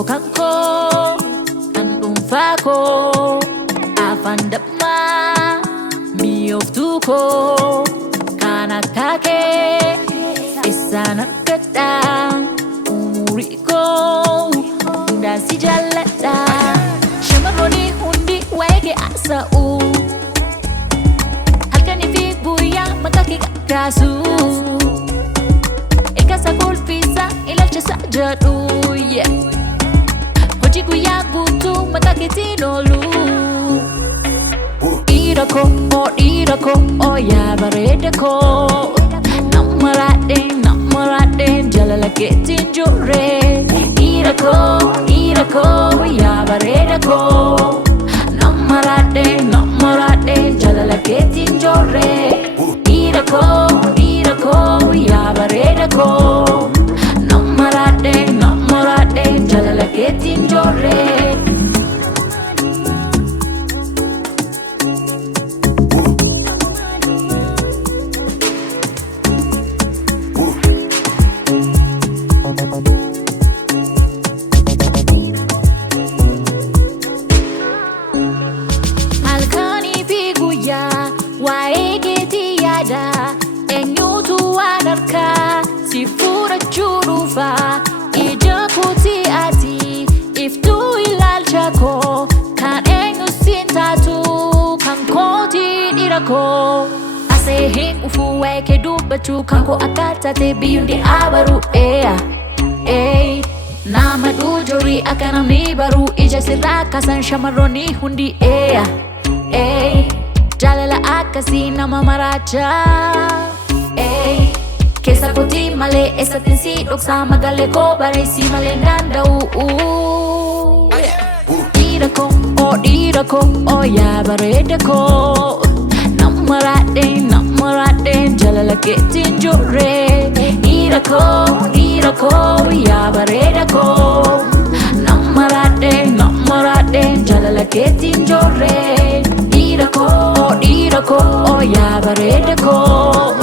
kanko andum fako afandama miyoftuko kana kake isana kata umuriko ndasi jalata shamaroni hundi wege asau halkani fi buya mataki kasu ikasa kulfisa ilal sajadu yeah hojiku ya butu mataki tinolu irako oh ya baredako namarade jalala ketin jore irako ya baredako namarade jalala ketin jore irako ya baredako namarade jalala ketin jore Halkani fi guyya waa'ee yaada eenyutu waan harkaa si fudhachuu dhufa ija kootii ati iftuu ilaalcha koo kan eenyu siin taatu kan kootii dhiira koo asee hin ufu waa'ee dubbachuu kan koo akka taate biyyuundi abaru nama dhujuri akka namni baru ija sirraa kaasan shamarroonni hundi jalala akkasii nama maraacha keessa kootii malee eessatti si dhoksaa magaalee koo bareessii malee danda'u dhiira koo oh yaa bareeda koo namarade jalala keetiin jure dhiira koo yaa bareeda koo namarade jalala keetiin jure dhiira koo oh yaa bareeda koo